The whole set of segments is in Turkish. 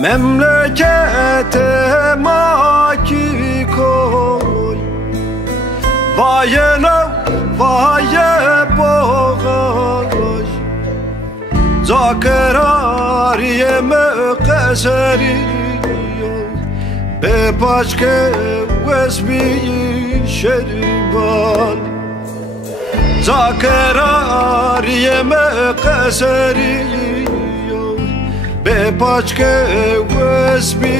Memlekete maki koy, vaye lav, vaye boğaz. Zakerariye me keseri, be paçke vesbi şeriban. Zakerariye me keseri, be paçke vesbi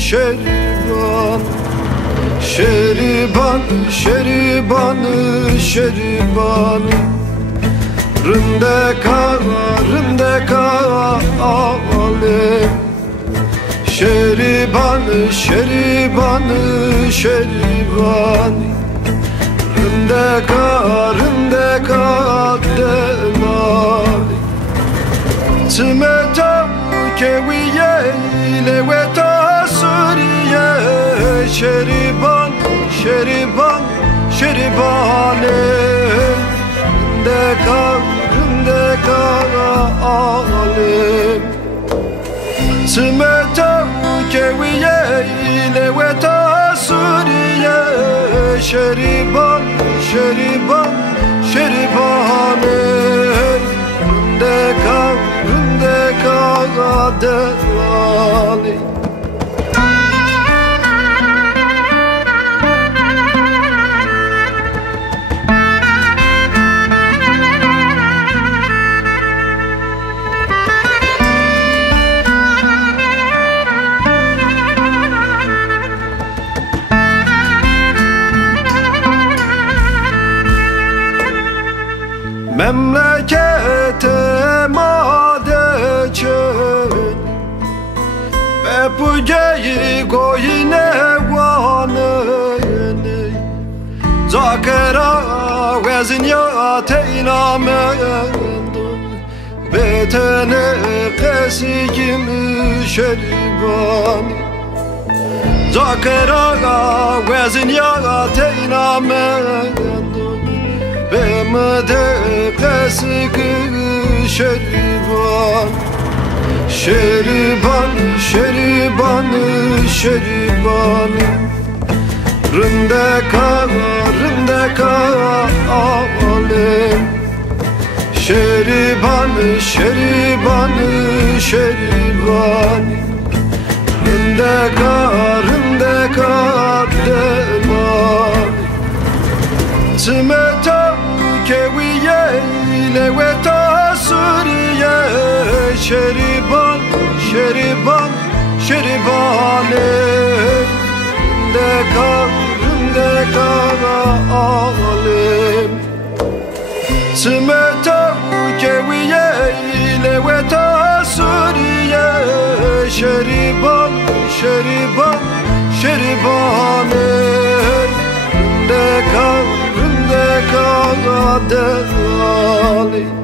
şeriban. Şeriban, şeriban, şeriban. Rındeka, rındeka alem. Şeriban, şeriban, şeriban. Rındeka, rındeka delal. Tımeta keviye leveta suriye. Şeriban, şeriban, şeribane. Rındeka, rındeka alem. Tımeta keviye leveta suriye. Şeriban, şeriban, şeribane. Rındeka, rındeka delali. Memlekete madeçen Bepugeyi goyine vanene Zakera vezin ya teynamendun Betene kesigim şeribani Zakera vezin ya teynamendun Bemede kesik şeriban. Şeriban, şeriban, şeriban. Rındeka, rındeka alem. Şeriban, şeriban, şeriban. Rındeka, rındeka delal. Tımeta keviye leveta suriye. Şeriban, şeriban, şeribane. Rındeka, rındeka alem. Tımeta keviye leveta suriye. Şeriban, şeriban, şeribane. Rındeka, rındeka delali.